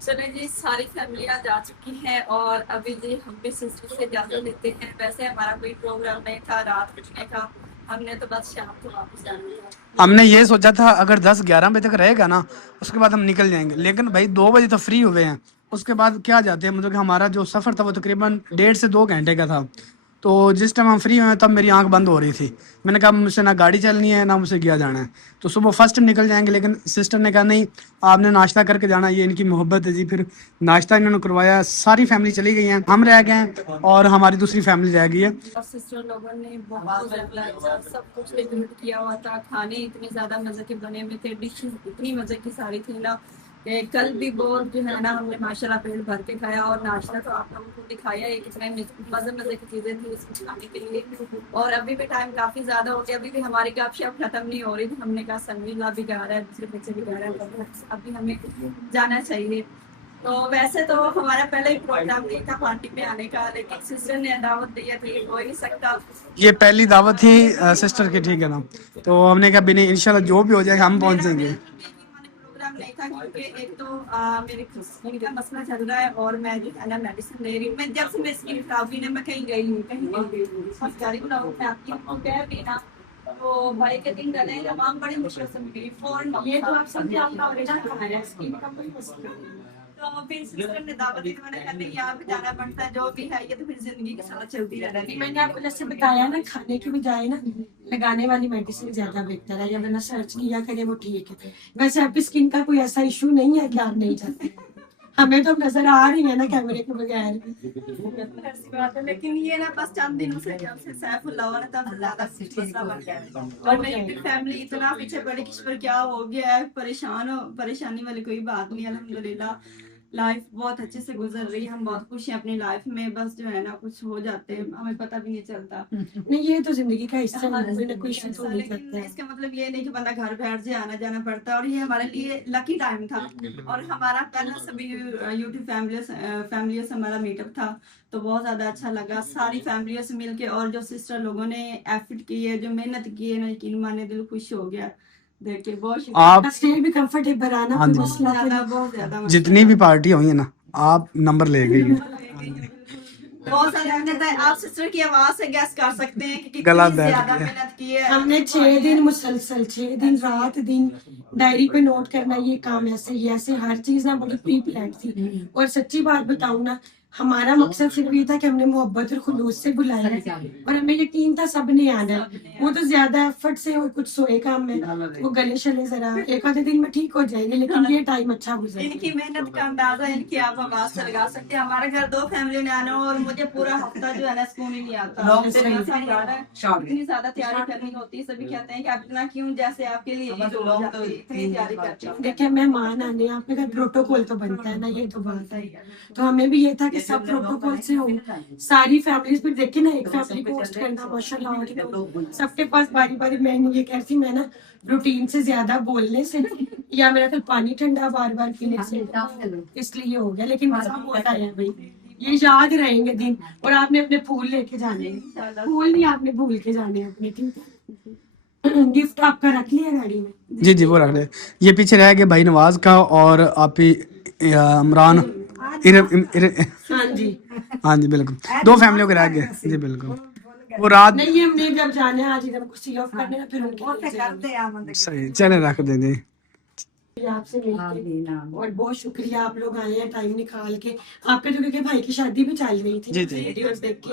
چلیں جی، ساری فیملیاں جا چکی ہیں اور ابھی جی ہم بھی سسٹر سے اجازت لیتے ہیں. ویسے ہمارا کوئی پروگرام نہیں تھا رات رکنے کا، ہم نے تو بس شام کو واپس جانا تھا. ہم نے یہ سوچا تھا اگر 10-11 بجے تک رہے گا نا اس کے بعد ہم نکل جائیں گے، لیکن بھائی 2 بجے تو فری ہوئے ہیں. اس کے بعد کیا جاتے ہیں، مطلب کہ ہمارا جو سفر تھا وہ تقریباً 1.5 سے 2 گھنٹے کا تھا. تو جس ٹائم ہم فری ہوئے تب میری آنکھ بند ہو رہی تھی. میں نے کہا مجھ سے نہ گاڑی چلنی ہے نہ مجھ سے کیا جانا ہے. تو صبح فرسٹ نکل جائیں گے، لیکن سسٹر نے کہا نہیں آپ نے ناشتہ کر کے جانا، یہ ان کی محبت ہے جی. پھر ناشتہ انہوں نے کروایا، ساری فیملی چلی گئی ہیں، ہم رہ گئے ہیں اور ہماری دوسری فیملی رہ گئی ہے. اور سسٹر لوگوں نے بہت زیادہ اچھا سب کچھ انکلوڈ کیا ہوا تھا. کھانے اتنے زیادہ مزے کے بنے ہوئے تھے، ڈشز اتنی مزے کی ساری تھی نا کہ کل بھی بہت جو ہے نا ہم نے ماشاء اللہ پیٹ بھر کے کھایا. اور ناشتہ تو آپ لوگوں کو دکھایا ہے کتنے مزے کی چیزیں تھیں اس میں کھانے کے لیے. اور ابھی بھی ٹائم کافی زیادہ ہو گیا، ابھی بھی ہماری گپ شپ ختم نہیں ہو رہی تھی. ہم نے کہا سنگیلا بھی گا رہا ہے، دوسرے بچے بھی گا رہے ہیں، ابھی ہمیں جانا چاہیے. تو ویسے تو ہمارا پہلے ہی پروگرام نہیں تھا پارٹی میں آنے کا، لیکن سسٹر نے دعوت دی ہے تو یہ ہو ہی نہیں سکتا. یہ پہلی دعوت تھی سسٹر کی، ٹھیک ہے نا. تو ہم نے کہا بھی نہیں انشاءاللہ جو بھی ہو جائے ہم پہنچیں گے. بالکل بھی یقین مانے پروگرام نہیں تھا، کیونکہ ایک تو میرے اسکن کا مسئلہ چل رہا ہے اور میں جو ہے نا میڈیسن لے رہی ہوں. میں جب سے میری اسکن خراب ہوئی نا میں کہیں گئی ہوں، کہیں نہیں گئی ہوں. ہسپتال بلاؤ میں آپ کی کہہ بھی نا تو بھائی کے دن گلے تمام بڑی مشکل سے ملی فوراً. یہ تو آپ سمجھے آپ کا اوریجنل کھانا ہے، اسکن کا کوئی مسئلہ نہیں. تو پھر سسٹر نے دعوت دی، میں نے کہا نہیں یہاں پہ جانا پڑتا ہے، جو بھی ہے یہ تو پھر زندگی کے ساتھ چلتی رہنا ہے. میں نے آپ کو جیسے بتایا نا کھانے کی بجائے نا لگانے والی میڈیسن زیادہ بہتر ہے، یا ورنہ سرچ کیا کرے وہ ٹھیک ہے. ویسے آپ کی اسکن کا کوئی ایسا ایشو نہیں ہے کہ آپ نہیں چاہتے، ہمیں تو نظر آ رہی ہے نا کیمرے کے بغیر. ایسی بات ہے، لیکن یہ نا بس چند دنوں سے جب سے سیف اللہ والا تب زیادہ مسئلہ بن گیا ہے. اور میری فیملی اتنا پیچھے پڑی کہ پر کیا ہو گیا ہے، پریشانی والی کوئی بات نہیں. الحمدللہ لائف بہت اچھے سے گزر رہی ہے، ہم بہت خوش ہیں اپنی لائف میں. بس جو ہے نا کچھ ہو جاتے ہیں ہمیں پتہ بھی نہیں چلتا. نہیں یہ تو زندگی کا حصہ ہے، کوئی نہ کوئی ایشو تو نہیں لیکن کرتا ہے. اس کا مطلب یہ نہیں کہ بندہ گھر بیٹھ جائے، آنا جانا پڑتا ہے. اور یہ ہمارے لیے لکی ٹائم تھا، اور ہمارا پہلا سبھی یوٹیوب فیملیوں سے ہمارا میٹ اپ تھا. تو بہت زیادہ اچھا لگا ساری فیملیوں سے مل کے. اور جو سسٹر لوگوں نے ایفرٹ کی ہے، جو محنت کی ہے نا، یقین مانے دل خوش ہو گیا دیکھ کے. بہت آپ اسٹیج بھی کمفرٹیبل آنا ہاں کوئی جی، مسئلہ تو نہیں. بہت زیادہ جتنی بھی پارٹی ہوئی ہیں نا آپ نمبر لے گئی ہیں. بہت زیادہ محنت ہے. آپ سسٹر کی آواز سے گیس کر سکتے ہیں کہ گلا کتنی بیٹھ زیادہ گیا. محنت کی ہے. ہم نے 6 دن مسلسل 6 دن رات دن ڈائری پہ نوٹ کرنا، یہ کام ایسے یہ ایسے ہر چیز نا بڑی پری پلان تھی. اور سچی بات بتاؤں نا ہمارا مقصد صرف یہ تھا کہ ہم نے محبت اور خلوص سے بلایا ہے، اور ہمیں یقین تھا سب نے آنا ہے. وہ تو زیادہ ایفرٹ سے اور کچھ سوئے کام میں وہ گلے شلے ذرا ایک آدھے دن میں ٹھیک ہو جائیں گے، لیکن یہ ٹائم اچھا گزرا. ان کی محنت کا اندازہ ان کی آپ آواز سے لگا سکتے ہیں. ہمارے گھر 2 فیملی نے آنا اور مجھے پورا ہفتہ جو ہے نا سکون ہی نہیں آتا. اتنی زیادہ تیاری کرنی ہوتی ہے، سبھی کہتے ہیں کہ آپ اتنا کیوں، جیسے آپ کے لیے عید ہو جاتی ہے، اتنی تیاری کرتے ہیں. دیکھیں مہمان آنے آپ کے گھر پروٹوکول تو بنتا ہے نا، یہ تو بات ہے. تو ہمیں بھی یہ تھا کہ سب پروٹوکول سے ہو، ساری فیملیز پہ دیکھیں نا ایک فیملی کو ہوسٹ کرنا ماشاء اللہ سب کے پاس باری باری. میں نے یہ کہتی میں نا روٹین سے زیادہ بولنے سے یا میرا پھر پانی ٹھنڈا بار بار پینے سے اس لیے ہو گیا. لیکن مزہ ہوتا ہے بھائی، یہ یاد رہیں گے دن. اور آپ نے اپنے پھول لے کے جانے ہیں، پھول نہیں آپ نے بھول کے جانے ہیں اپنے. ٹھیک ہے گفٹ آپ کا رکھ لیا گاڑی میں؟ جی وہ رکھ لے. یہ پیچھے رہ گیا بھائی نواز کا اور آپ ہی عمران. ہاں جی ہاں جی بالکل 2 فیملیوں کے رہ گئے. جی بالکل وہ رات نہیں ہم نے جب جانا ہے آج ادھر کو سی آف کرنے پھر ان کے صحیح چلے رکھ دیں جی. آپ سے مل کے اور بہت شکریہ آپ لوگ آئے ہیں ٹائم نکال کے. آپ کے جو کیونکہ بھائی کی شادی بھی چل رہی تھی ویڈیوز دیکھ کے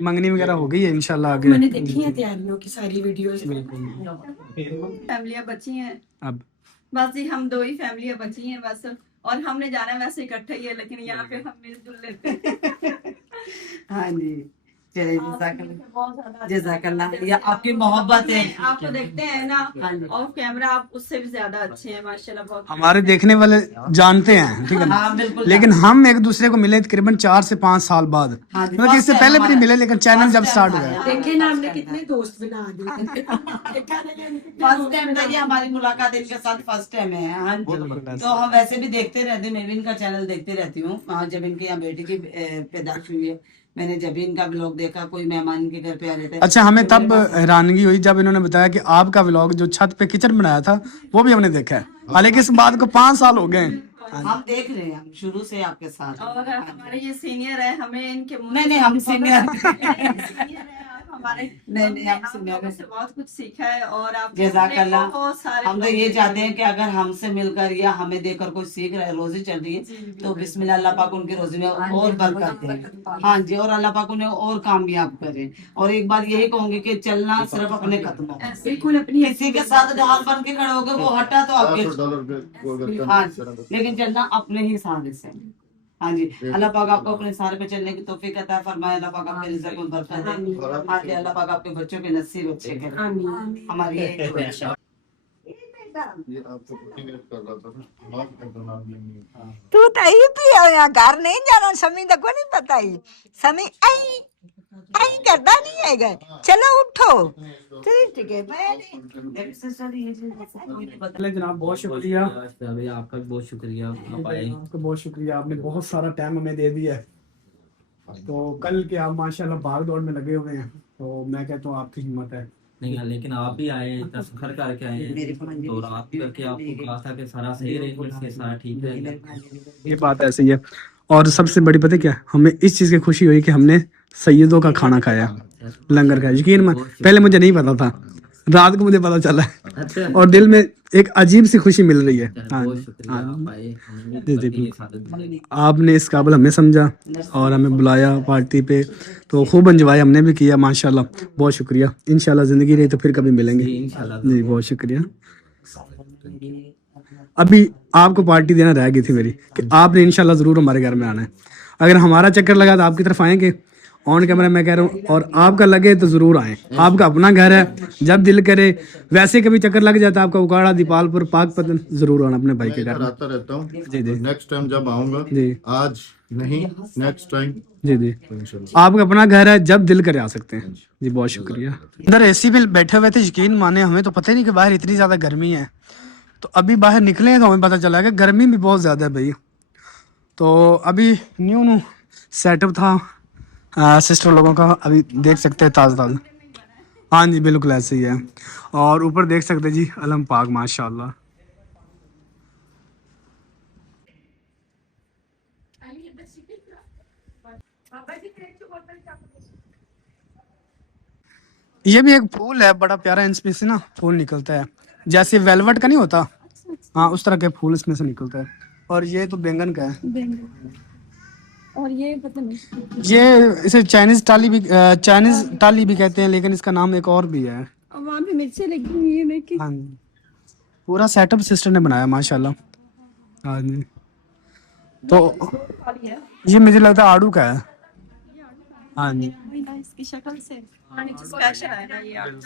منگنی وغیرہ ہو گئی ہے انشاءاللہ آگے. میں نے دیکھی ہیں تیاریوں کی ساری ویڈیوز. فیملیاں بچی ہیں اب بس جی، ہم 2 ہی فیملیاں بچی ہیں بس. اور ہم نے جانا ویسے اکٹھا ہی ہے، لیکن یہاں پہ ہم مل جل لیتے ہیں. ہاں جی چلے جزاک اللہ یہ آپ کی محبت ہے. آپ تو دیکھتے ہیں نا آف کیمرہ آپ اس سے بھی زیادہ اچھے ہیں ماشاءاللہ. بہت ہمارے دیکھنے والے جانتے ہیں ٹھیک ہے نا، لیکن ہم ایک دوسرے کو ملے تقریباً 4 سے 5 سال بعد. مطلب کہ اس سے پہلے بھی نہیں ملے، لیکن چینل جب سٹارٹ ہوا ہے. دیکھیں نا ہم نے کتنے دوست بنا دیے. فرسٹ ٹائم تھا یہ ہماری ملاقات ان کے ساتھ، فرسٹ ٹائم ہے. ہاں تو ہم ویسے بھی دیکھتے رہتے ہیں، میں بھی ان کا چینل دیکھتے رہتی ہوں. جب ان کے یہاں بیٹی کی پیدائش ہوئی ہے मैंने जब भी इनका ब्लॉग देखा, कोई मेहमान इनके घर पे आ रहे थे। अच्छा, हमें तो तब मेरे पास- हैरानगी हुई जब इन्होंने बताया कि आपका व्लॉग जो छत पे किचन बनाया था वो भी हमने देखा है, हालांकि इस बात को 5 साल हो गए हैं। हम देख रहे हैं, हम शुरू से आपके साथ हैं। और हमारे ये सीनियर है, हमें इनके मुंह नहीं नहीं, हम सीनियर सीनियर है आप हमारे। नहीं, हम आप सीनियर लोगों हैं। से बहुत कुछ सीखा है और आप जज़ाकल्लाह। बहुत सारे हम तो ये चाहते हैं कि अगर हमसे मिलकर या हमें देखकर कोई सीख रहा है, रोजी चल रही है, तो बिस्मिल्लाह, अल्लाह पाक उनकी रोजी में और बरकत दे। हाँ जी, और अल्लाह पाक उन्हें और कामयाब करे। और एक बात यही कहूंगी कि चलना सिर्फ अपने कदमों, बिल्कुल अपनी किसी के साथ ढाल बन के खड़े होगे वो हटा तो आपके, हाँ जी, लेकिन चलना अपने ही सहारे से। हाँ जी, अल्लाह पाक आपको अपने सहारे पे चलने की तौफीक अता फरमाए। अल्लाह पाक आपके रिज़्क़ में बरकत दे। हाँ जी, अल्लाह पाक आपके बच्चों के नसीब अच्छे करे। आमीन। हमारी यही दुआ है। ये आपको मोटिवेट कर रहा था ना, माफ कर देना नहीं। तू तो ही पिया होया घर नहीं जाना, समी का को नहीं पता ही, समी आई आई करता नहीं है। चलो उठो, ठीक है पहले जनाब बहुत शुक्रिया, भाई आपका भी बहुत शुक्रिया, आप आए। आपका बहुत शुक्रिया, आपने बहुत सारा टाइम हमें दे दिया है। तो कल के आप माशाल्लाह भाग दौड़ में लगे हुए हैं, तो मैं कहता हूँ आपकी हिम्मत है। नहीं लेकिन आप भी आए, इतना सफर करके आए हैं, तो रात करके आपको कहा था कि सारा सही रहेगा, से सारा ठीक रहेगा। ये बात ऐसी है। और सबसे बड़ी पता है क्या, हमें इस चीज़ की खुशी हुई कि हमने सैयदों का खाना खाया, लंगर खाया। यकीन में पहले मुझे नहीं पता था, रात को मुझे पता चला है और दिल में एक अजीब सी खुशी मिल रही है। हाँ बहुत शुक्रिया, आप आए, हमें जी, भी जी, सादत मिली। आपने इस काबिल हमें समझा और हमें बुलाया पार्टी पे, तो खूब एंजॉय हमने भी किया माशाल्लाह। बहुत शुक्रिया, इंशाल्लाह ज़िंदगी रही तो फिर कभी मिलेंगे। जी, इंशाल्लाह। जी बहुत शुक्रिया। अभी आपको पार्टी देना रह गई थी मेरी कि आपने इंशाल्लाह ज़रूर हमारे घर में आना है। अगर हमारा चक्कर लगा तो आपकी तरफ आएंगे ऑन कैमरा, मैं कह रहा हूँ, और आपका लगे तो ज़रूर आएँ। आपका अपना घर है, जब दिल करे। वैसे कभी चक्कर लग जाता है आपका उकाड़ा, दीपालपुर, पाकपतन, ज़रूर आना अपने भाई के घर में। आता रहता हूँ जी जी नेक्स्ट टाइम जब आऊंगा, जी आज नहीं नेक्स्ट टाइम जी जी, इंशाल्लाह। आपका अपना घर है, जब दिल करे आ सकते हैं। जी बहुत शुक्रिया। अंदर एसी में बैठे हुए थे, यकीन माने हमें तो पता ही नहीं कि बाहर इतनी ज़्यादा गर्मी है। तो अभी बाहर निकले हैं तो हमें पता चला कि गर्मी भी बहुत ज़्यादा है भाई। तो अभी न्यू सेटअप था सिस्टर लोगों का, अभी देख सकते हैं ताज़ा ताज़ा। हाँ जी बिल्कुल ऐसे ही है। और ऊपर देख सकते हैं जी अलम पाक माशाल्लाह। ये भी एक फूल है, बड़ा प्यारा, इसमें से ना फूल निकलता है, जैसे वेलवेट का नहीं होता, हाँ उस तरह के फूल इसमें से निकलता है। और ये तो बैंगन का है। और ये पता नहीं, ये इसे चाइनीज टाली भी कहते हैं, लेकिन इसका नाम एक और भी है। और वहाँ पे मिर्ची लगी हुई है देखिए। हाँ जी, पूरा सेटअप सिस्टर ने बनाया माशाल्लाह। हाँ जी, तो ये मुझे लगता है आड़ू का है। हाँ जी, इसकी शक्ल से स्पेशल है ना ये आलू।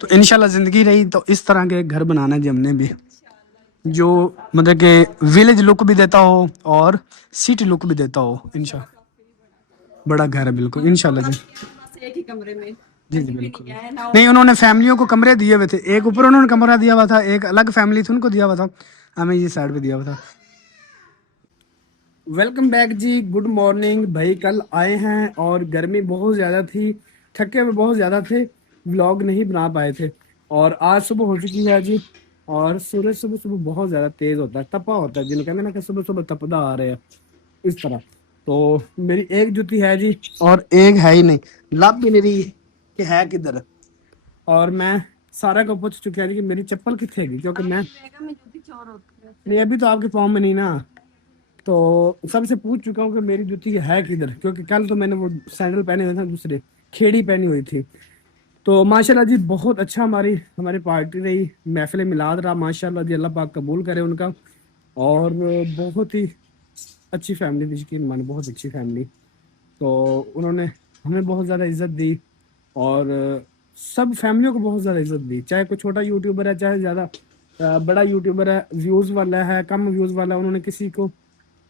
तो इंशाल्लाह ज़िंदगी रही तो इस तरह के घर बनाना है जी हमने भी, जो मतलब कि विलेज लुक भी देता हो और सिटी लुक भी देता हो। इंशाल्लाह बड़ा घर है बिल्कुल इंशाल्लाह जी। एक ही कमरे में जी जी बिल्कुल। नहीं, उन्होंने फैमिलियों को कमरे दिए हुए थे, एक ऊपर उन्होंने कमरा दिया हुआ था, एक अलग फैमिली थी उनको दिया हुआ था, हमें ये साइड पे दिया हुआ था। वेलकम बैक जी, गुड मॉर्निंग भाई। कल आए हैं और गर्मी बहुत ज़्यादा थी, थके हुए बहुत ज़्यादा थे, व्लॉग नहीं बना पाए थे। और आज सुबह हो चुकी है जी, और सूरज सुबह सुबह बहुत ज़्यादा तेज़ होता है, तपा होता है, जिन्हें कहते हैं ना कि सुबह सुबह तपदा आ रहे हैं इस तरह। तो मेरी एक जूती है जी और एक है ही नहीं, लब भी नहीं रही कि है किधर। और मैं सारा को पूछ चुका है कि मेरी चप्पल कितने गई, क्योंकि मैं नहीं, अभी तो आपके पाँव में नहीं ना, तो सबसे पूछ चुका हूँ कि मेरी जूती है किधर, क्योंकि कल तो मैंने वो सैंडल पहने हुए थे, दूसरे खेड़ी पहनी हुई थी। तो माशाल्लाह जी बहुत अच्छा हमारी पार्टी रही, महफिल मिलाद रहा माशाल्लाह जी, अल्लाह पाक कबूल करे उनका। और बहुत ही अच्छी फैमिली थी, यकीन माने बहुत अच्छी फैमिली। तो उन्होंने हमें बहुत ज़्यादा इज्जत दी और सब फैमिलियों को बहुत ज़्यादा इज्जत दी, चाहे कोई छोटा यूट्यूबर है, चाहे ज़्यादा बड़ा यूट्यूबर है, व्यूज़ वाला है, कम व्यूज़ वाला, उन्होंने किसी को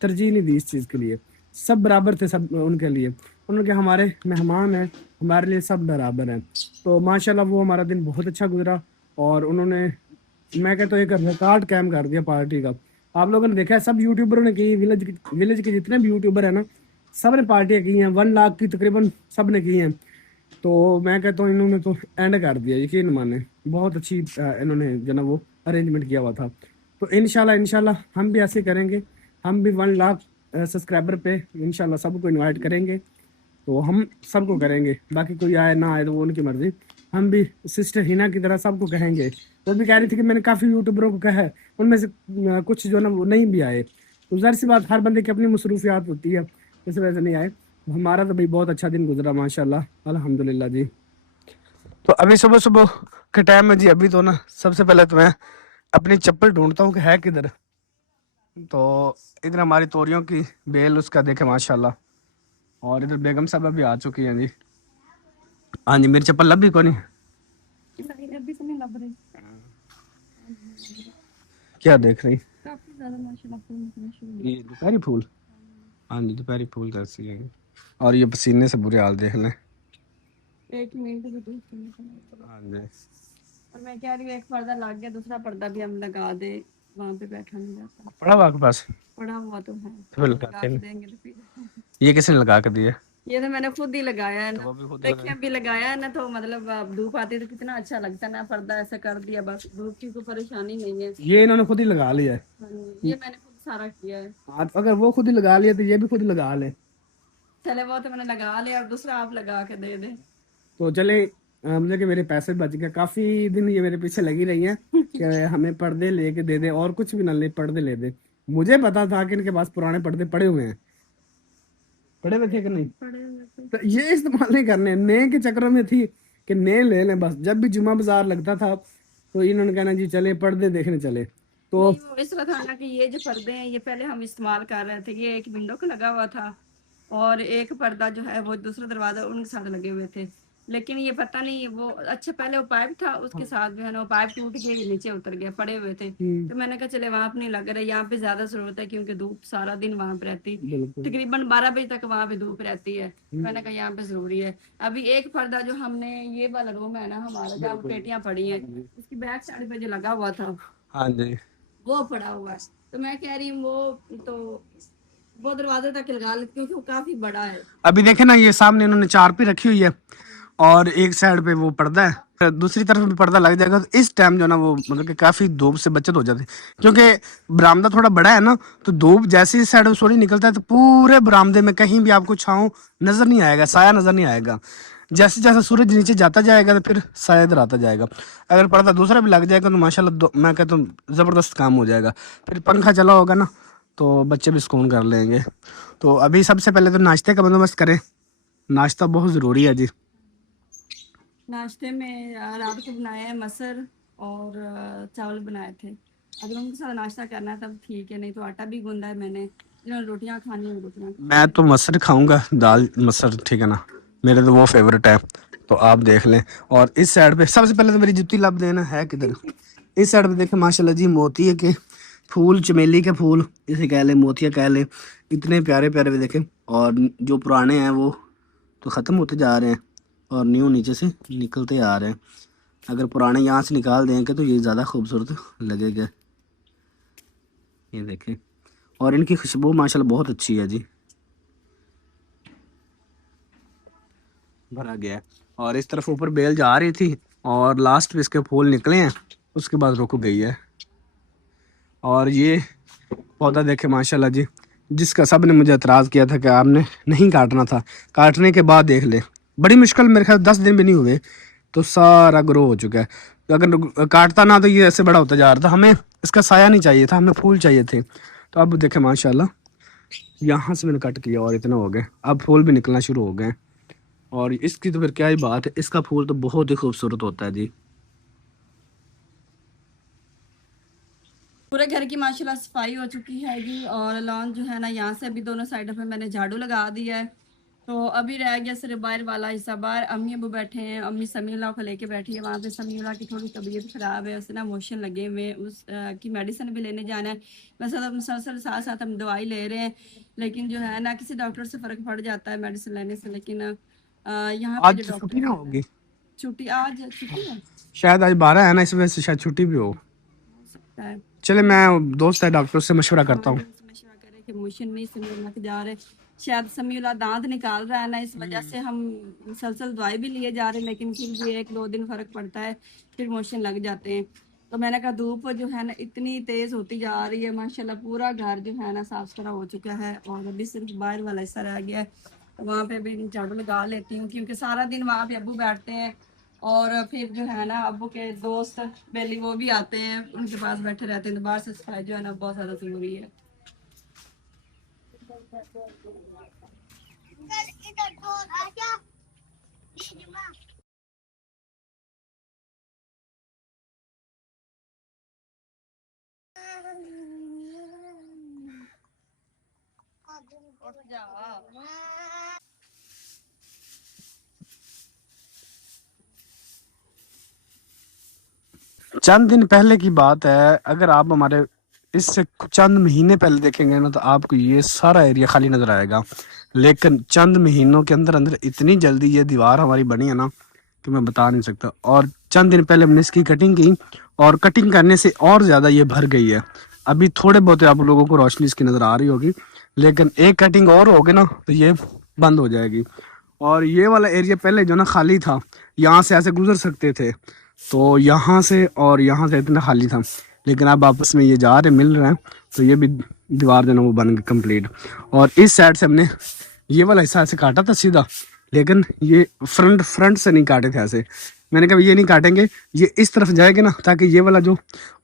तरजीह नहीं दी इस चीज़ के लिए, सब बराबर थे सब उनके लिए। उनके हमारे मेहमान हैं, हमारे लिए सब बराबर हैं। तो माशाल्लाह वो हमारा दिन बहुत अच्छा गुजरा और उन्होंने, मैं कहता हूँ, एक रिकॉर्ड कायम कर दिया पार्टी का। आप लोगों ने देखा है, सब यूट्यूबरों ने की, विलेज के जितने भी यूट्यूबर हैं ना, सब ने पार्टियां की हैं, 1 लाख की तकरीबन सब ने की हैं। तो मैं कहता हूँ इन्होंने तो एंड कर दिया, यकीन माने बहुत अच्छी इन्होंने जो ना वो अरेंजमेंट किया हुआ था। तो इंशाल्लाह हम भी ऐसे करेंगे, हम भी 1 लाख सब्सक्राइबर पे इंशाल्लाह सबको इनवाइट करेंगे। तो हम सबको करेंगे, बाकी कोई आए ना आए तो वो उनकी मर्जी। हम भी सिस्टर हिना की तरह सबको कहेंगे। वो भी कह रही थी कि मैंने काफ़ी यूट्यूबरों को कहा है, उनमें से कुछ जो ना वो नहीं भी आए। तो ज़ाहिर सी बात, हर बंदे की अपनी मसरूफियात होती है, इस वजह से नहीं आए। हमारा तो भाई बहुत अच्छा दिन गुजरा माशाल्लाह, अल्हम्दुलिल्लाह जी। तो अभी सुबह सुबह के टाइम में जी, अभी तो ना सबसे पहले तो मैं अपनी चप्पल ढूंढता हूँ कि है किधर। तो इधर हमारी तोरियों की बेल उसका देखे माशाल्लाह, और इधर बेगम साहब भी आ चुकी हैं जी। हाँ जी, मेरी चप्पल लभी को नहीं, अभी से नहीं लग रही, क्या देख रही? काफी ज्यादा माशाल्लाह फूल निकलने शुरू हो ये दोपहरी फूल, हाँ जी दोपहरी फूल कैसी है। और ये पसीने से बुरे हाल देख लें। गए। 1 मिनट भी दूसरी निकलने। हाँ जी, और मैं कह रही हूँ एक पर्दा लग गया, दूसरा पर्दा भी हम लगा दे, वहाँ पे बैठा नहीं जाता। पड़ा हुआ आपके पास? पड़ा हुआ तो है, तो फिर लगा लगाते के हैं। देंगे तो फिर। ये किसने लगा कर दिया? ये तो मैंने खुद ही लगाया है तो वो ना, भी खुद देखिए अभी लगाया है ना, तो मतलब अब धूप आती है तो कितना अच्छा लगता है ना, पर्दा ऐसा कर दिया, बस धूप की कोई परेशानी नहीं है। ये इन्होंने खुद ही लगा लिया है। ये मैंने खुद सारा किया है। आप अगर वो खुद ही लगा लिया तो ये भी खुद ही लगा ले। चले वो तो मैंने लगा लिया, और दूसरा आप लगा के दे दे। तो चले, मुझे कि मेरे पैसे बच गए। काफी दिन ये मेरे पीछे लगी रही हैं कि हमें पर्दे लेके दे दे, और कुछ भी ना ले, पर्दे ले दे। मुझे पता था कि इनके पास पुराने पर्दे पड़े हुए हैं, पड़े हुए थे कि नहीं, पड़े हुए थे। तो ये इस्तेमाल नहीं करने, नए के चक्कर में थी कि नए ले लें बस। जब भी जुमा बाजार लगता था तो इन्होंने कहना जी चले पर्दे देखने चले। तो नहीं, वो इस तरह था ना कि ये जो पर्दे हैं ये पहले हम इस्तेमाल कर रहे थे, ये एक विंडो को लगा हुआ था और एक पर्दा जो है वो दूसरा दरवाजा उनके साथ लगे हुए थे। लेकिन ये पता नहीं वो अच्छा, पहले वो पाइप था उसके साथ जो है ना वो पाइप टूट के ये नीचे उतर गया, पड़े हुए थे। तो मैंने कहा चले वहां पे नहीं लग रहा, यहाँ पे ज्यादा जरूरत है क्योंकि धूप सारा दिन वहां पे रहती, तकरीबन 12 बजे तक वहां पे धूप रहती है। मैंने कहा यहाँ पे जरूरी है। अभी एक पर्दा जो हमने, ये वाला रूम है ना हमारा जहाँ पेटियां पड़ी हैं, उसकी बैक साइड पे जो लगा हुआ था हाँ जी, वो पड़ा हुआ है। तो मैं कह रही हूँ वो दरवाजे तक लगा लेती क्योंकि वो काफी बड़ा है। अभी देखे ना, ये सामने इन्होंने चारपी रखी हुई है और एक साइड पे वो पर्दा है, फिर दूसरी तरफ भी पर्दा लग जाएगा। तो इस टाइम जो ना वो मतलब कि काफी धूप से बचत हो जाती है, क्योंकि बरामदा थोड़ा बड़ा है ना, तो धूप जैसे इस साइड में सूर्य निकलता है तो पूरे बरामदे में कहीं भी आपको छांव नजर नहीं आएगा, साया नजर नहीं आएगा। जैसे जैसे सूरज नीचे जाता जाएगा तो फिर साया इधर आता जाएगा। अगर पर्दा दूसरा भी लग जाएगा तो माशाल्लाह मैं कहता हूँ जबरदस्त काम हो जाएगा। फिर पंखा चला होगा ना तो बच्चे भी सुकून कर लेंगे। तो अभी सबसे पहले तो नाश्ते का बंदोबस्त करें, नाश्ता बहुत ज़रूरी है जी। नाश्ते में रात को बनाया है मसर और चावल बनाए थे। अगर उनके साथ नाश्ता करना है तब ठीक है, नहीं तो आटा भी गूंदा है मैंने, जिन्होंने रोटियां खानी है रोटियां। मैं तो मसर खाऊंगा, दाल मसर, ठीक है ना, मेरे तो वो फेवरेट है। तो आप देख लें। और इस साइड पे सबसे पहले तो मेरी जुत्ती लब देना है किधर, इस साइड पे देखें माशाल्लाह जी, मोती के फूल, चमेली के फूल इसे कह लें, मोतिया कह लें, इतने प्यारे प्यारे भी देखें। और जो पुराने हैं वो तो ख़त्म होते जा रहे हैं और न्यू नीचे से निकलते आ रहे हैं। अगर पुराने यहाँ से निकाल देंगे तो ये ज़्यादा खूबसूरत लगेगा। ये देखें, और इनकी खुशबू माशाल्लाह बहुत अच्छी है जी। भरा गया है और इस तरफ ऊपर बेल जा रही थी और लास्ट पे इसके फूल निकले हैं, उसके बाद रुक गई है। और ये पौधा देखे माशाल्लाह जी, जिसका सब ने मुझे एतराज़ किया था कि आपने नहीं काटना था, काटने के बाद देख ले, बड़ी मुश्किल, मेरे ख्याल 10 दिन भी नहीं हुए तो सारा ग्रो हो चुका है। अगर काटता ना तो ये ऐसे बड़ा होता जा रहा था। हमें इसका साया नहीं चाहिए था, हमें फूल चाहिए थे। तो अब देखे माशाल्लाह यहाँ से मैंने कट किया और इतना हो गए, अब फूल भी निकलना शुरू हो गए। और इसकी तो फिर क्या ही बात है, इसका फूल तो बहुत ही खूबसूरत होता है जी। पूरे घर की माशाल्लाह सफाई हो चुकी है जी। और लॉन जो है ना, यहाँ से अभी दोनों साइडों पे मैंने झाड़ू लगा दिया है। तो अभी रह गया सिर्फ बाहर वाला हिस्सा। बाहर अम्मी अबू बैठे हैं, अम्मी समीउल्लाह को लेके बैठी है वहाँ पे। समीउल्लाह की थोड़ी तबीयत ख़राब है, उसे ना मोशन लगे हुए, उस की मेडिसिन भी लेने जाना है। वैसे तो मुसलसल साथ साथ हम दवाई ले रहे हैं, लेकिन जो है ना किसी डॉक्टर से फ़र्क पड़ जाता है मेडिसिन लेने से। लेकिन यहाँ पे आज जो छुट्टी ना डॉक्टर, होगी छुट्टी आज छुट्टी है, शायद, आज 12 है ना, इस वजह से शायद छुट्टी भी हो। सकता है। चले, मैं दोस्त है डॉक्टर से मशवरा करता हूँ। मशवरा करें कि मोशन नहीं से जा रहे, शायद समीउल्लाह दांत निकाल रहा है ना, इस वजह से हम मुसलसल दवाई भी लिए जा रहे हैं, लेकिन फिर भी 1-2 दिन फर्क पड़ता है, फिर मोशन लग जाते हैं। तो मैंने कहा धूप जो है ना इतनी तेज होती जा रही है, माशाल्लाह पूरा घर जो है ना साफ सुथरा हो चुका है, और अभी सिर्फ बाहर वाला हिस्सा रह गया है। तो वहाँ पे भी झाड़ू लगा लेती हूँ, क्योंकि सारा दिन वहाँ पे अब्बू बैठते हैं, और फिर जो है ना अब्बू के दोस्त बेली वो भी आते हैं, उनके पास बैठे रहते हैं, तो बाहर से सफाई जो है ना बहुत ज़्यादा ज़रूरी है। चंद दिन पहले की बात है, अगर आप हमारे इससे चंद महीने पहले देखेंगे ना तो आपको ये सारा एरिया खाली नजर आएगा, लेकिन चंद महीनों के अंदर अंदर इतनी जल्दी ये दीवार हमारी बनी है ना कि मैं बता नहीं सकता। और चंद दिन पहले हमने इसकी कटिंग की, और कटिंग करने से और ज़्यादा ये भर गई है। अभी थोड़े बहुत आप लोगों को रोशनी इसकी नज़र आ रही होगी, लेकिन एक कटिंग और होगी ना तो ये बंद हो जाएगी। और ये वाला एरिया पहले जो ना खाली था, यहाँ से ऐसे गुजर सकते थे, तो यहाँ से और यहाँ से इतना खाली था, लेकिन अब आपस में ये जा रहे मिल रहे हैं, तो ये भी दीवार जो ना वो बन गई कंप्लीट। और इस साइड से हमने ये वाला हिस्सा ऐसे काटा था सीधा, लेकिन ये फ्रंट से नहीं काटे थे ऐसे। मैंने कहा ये नहीं काटेंगे, ये इस तरफ जाएगा ना, ताकि ये वाला जो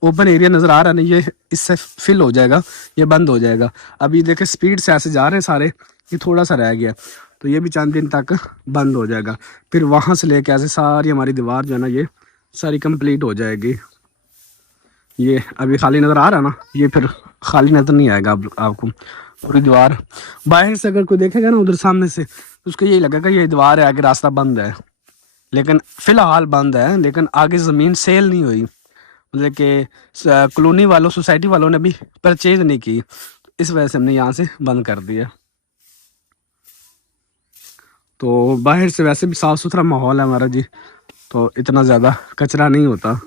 ओपन एरिया नज़र आ रहा है ना ये इससे फिल हो जाएगा, ये बंद हो जाएगा। अब ये देखे स्पीड से ऐसे जा रहे हैं सारे, ये थोड़ा सा रह गया, तो ये भी चंद दिन तक बंद हो जाएगा। फिर वहाँ से लेके ऐसे सारी हमारी दीवार जो है ना ये सारी कंप्लीट हो जाएगी। ये अभी खाली नज़र आ रहा है ना, ये फिर खाली नज़र नहीं आएगा आपको पूरी दीवार। बाहर से अगर कोई देखेगा ना उधर सामने से, तो उसको यही लगेगा ये दीवार है, आगे रास्ता बंद है, लेकिन फ़िलहाल बंद है। लेकिन आगे ज़मीन सेल नहीं हुई, मतलब कि कॉलोनी वालों सोसाइटी वालों ने अभी परचेज नहीं की, इस वजह से हमने यहाँ से बंद कर दिया। तो बाहर से वैसे भी साफ़ सुथरा माहौल है हमारा जी, तो इतना ज़्यादा कचरा नहीं होता।